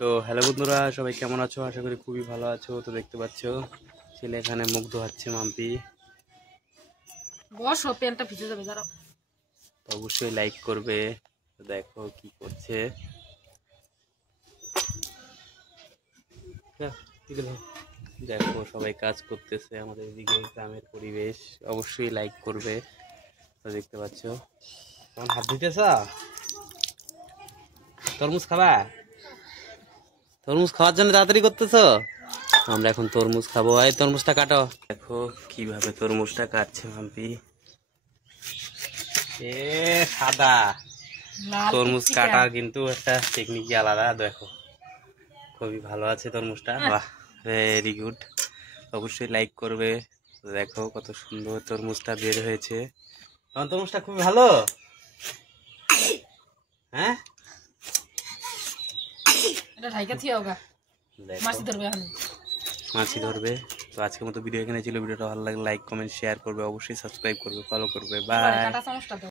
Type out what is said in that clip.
তো হ্যালো বন্ধুরা, সবাই কেমন আছো? আশা করি খুবই ভালো আছো। তো দেখতে পাচ্ছ ছেলে এখানে মুখ ধোয়াচ্ছে মাম্পি। বস প্যান্টটা ভিজে যাবে দাঁড়াও। তো অবশ্যই লাইক করবে। তো দেখো কি করছে। দেখো সবাই কাজ করতেছে, আমাদের এদিকে গ্রামের পরিবেশ। অবশ্যই লাইক করবে। তো দেখতে পাচ্ছ তখন হাত ধুইতেছ। তরমুজ খাবা? তরমুজ খাওয়ার জন্য তাড়াতাড়ি করতেছো। আমরা এখন তরমুজ খাবো। এই তরমুজটা কাটো। দেখো কিভাবে তরমুজটা কাটছে মাম্পি। এ সাদা তরমুজ কাটার কিন্তু একটা টেকনিকই আলাদা। দেখো খুবই ভালো আছে তরমুজটা। বাহ, ভেরি গুড। অবশ্যই লাইক করবে। দেখো কত সুন্দর তরমুজটা বের হয়েছে। তখন তরমুজটা খুবই ভালো। হ্যাঁ, মাছি ধরবে। তো আজকের মতো ভিডিও এখানে ছিল। ভিডিওটা ভালো লাগলে লাইক কমেন্ট শেয়ার করবে, অবশ্যই সাবস্ক্রাইব করবে, ফলো করবে। বাই।